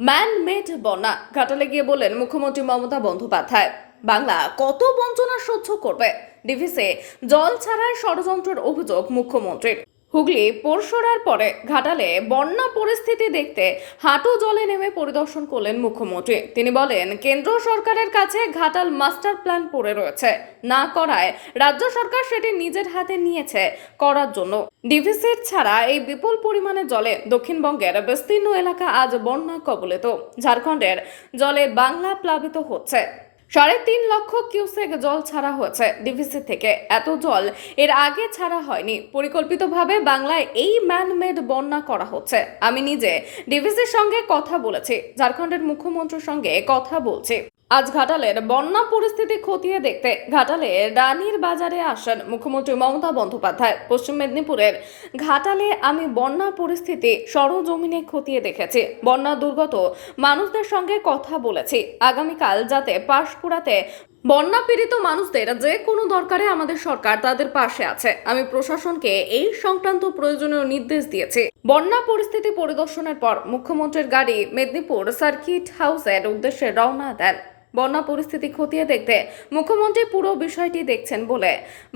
Man made বন্যা ঘাটালে গিয়ে বললেন মুখ্যমন্ত্রী মমতা বন্দ্যোপাধ্যায়। বাংলা কত বঞ্চনা সহ্য করবে? ডিভিসে জল ছাড়ায় ষড়যন্ত্রের অভিযোগ মুখ্যমন্ত্রীর। হুগলি, পরশোরার পরে ঘাটালে বন্যা পরিস্থিতি দেখতে হাঁটু জলে নেমে পরিদর্শন করলেন মুখ্যমন্ত্রী। তিনি বলেন, কেন্দ্র সরকারের কাছে ঘাটাল মাস্টার প্ল্যান পড়ে রয়েছে। না করায় রাজ্য সরকার সেটি নিজের হাতে নিয়েছে করার জন্য। ডিভিসির ছাড়া এই বিপুল পরিমাণে জলে দক্ষিণবঙ্গের বিস্তীর্ণ এলাকা আজ বন্যা কবলিত। ঝাড়খণ্ডের জলে বাংলা প্লাবিত হচ্ছে। সাড়ে তিন লক্ষ কিউসেক জল ছাড়া হয়েছে ডিভিসি থেকে। এত জল এর আগে ছাড়া হয়নি। পরিকল্পিতভাবে বাংলায় এই ম্যানমেড বন্যা করা হচ্ছে। আমি নিজে ডিভিসির সঙ্গে কথা বলেছি, ঝাড়খণ্ডের মুখ্যমন্ত্রীর সঙ্গে কথা বলছি। আজ ঘাটালের বন্যা পরিস্থিতি খতিয়ে দেখতে ঘাটালে রানীর বাজারে আসেন মুখ্যমন্ত্রী মমতা বন্দ্যোপাধ্যায়। পশ্চিম মেদিনীপুরের ঘাটালে আমি বন্যা পরিস্থিতি সরজমিনে খতিয়ে দেখেছি। বন্যা দুর্গত মানুষদের সঙ্গে কথা বলেছি। আগামীকাল যাতে পাশকুড়াতে বন্যা পীড়িত মানুষদের যে কোনো দরকারে আমাদের সরকার তাদের পাশে আছে। আমি প্রশাসনকে এই সংক্রান্ত প্রয়োজনীয় নির্দেশ দিয়েছি। বন্যা পরিস্থিতি পরিদর্শনের পর মুখ্যমন্ত্রীর গাড়ি মেদিনীপুর সার্কিট হাউসের উদ্দেশ্যে রওনা দেন। বন্যা পরিস্থিতি খতিয়ে দেখতে মুখ্যমন্ত্রী পুরো বিষয়টি দেখছেন বলে।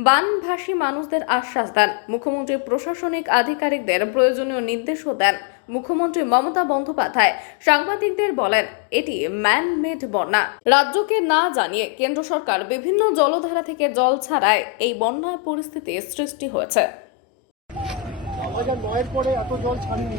বানভাসী মানুষদের আশ্বাস দেন। মুখ্যমন্ত্রী প্রশাসনিক আধিকারিকদের প্রয়োজনীয় নির্দেশও দেন। মুখ্যমন্ত্রী মমতা বন্দ্যোপাধ্যায় সাংবাদিকদের বলেন, এটি ম্যান মেড বন্যা। রাজ্যকে না জানিয়ে কেন্দ্র সরকার বিভিন্ন জলধারা থেকে জল ছাড়ায় এই বন্যা পরিস্থিতি সৃষ্টি হয়েছে। পরে এত জল ছাড়িনি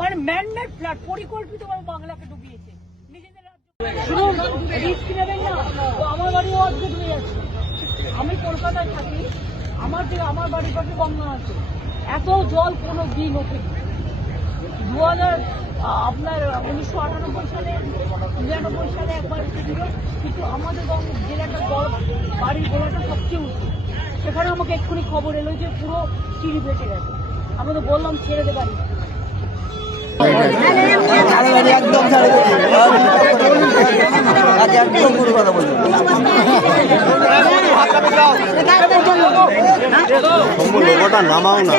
মানে ম্যানমেড ফ্ল্যাট পরিকল্পিতভাবে বাংলাকে ডুবিয়েছে নিজেদের শুনুন, রিস্ক নেবেন না। আমার বাড়িও আজকে ডুবে যাচ্ছে আমি কলকাতায় থাকি, আমার যে আমার বাড়ির পাশে গঙ্গা আছে। এত জল কোনো দিন ওঠেনি দু হাজার আপনার উনিশশো আটানব্বই সালে, নিরানব্বই সালে একবার এসেছিল। কিন্তু আমাদের জেলাটা বড় বাড়ির গোলাটা সবচেয়ে উঁচু। সেখানে আমাকে এক্ষুনি খবর এলো যে পুরো চিড়ি বেঁচে গেছে। আমি তো বললাম ছেড়ে দে বাড়ি একদম লোগোটা নামাও না।